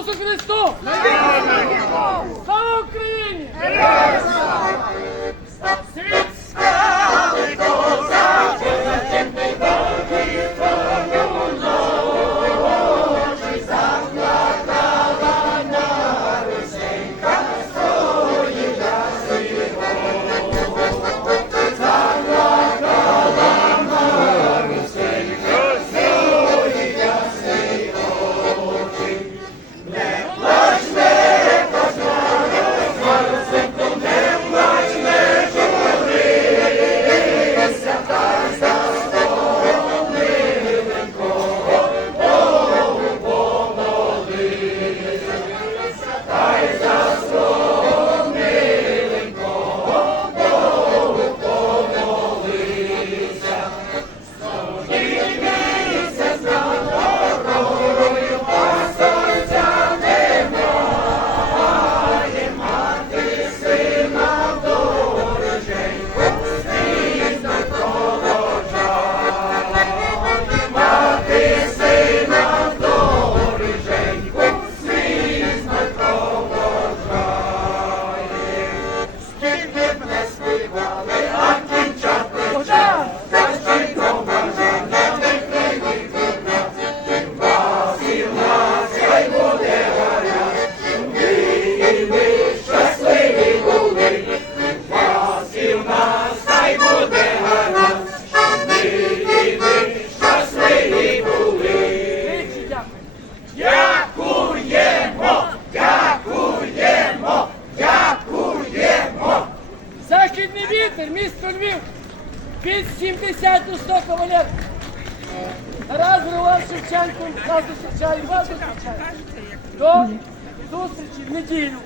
速ですと。Вітер, місто Львів. під 70 до 100 кавалер. Тарас Григорій Шевченко нас зустрічає, вас зустрічає. До зустрічі в неділю.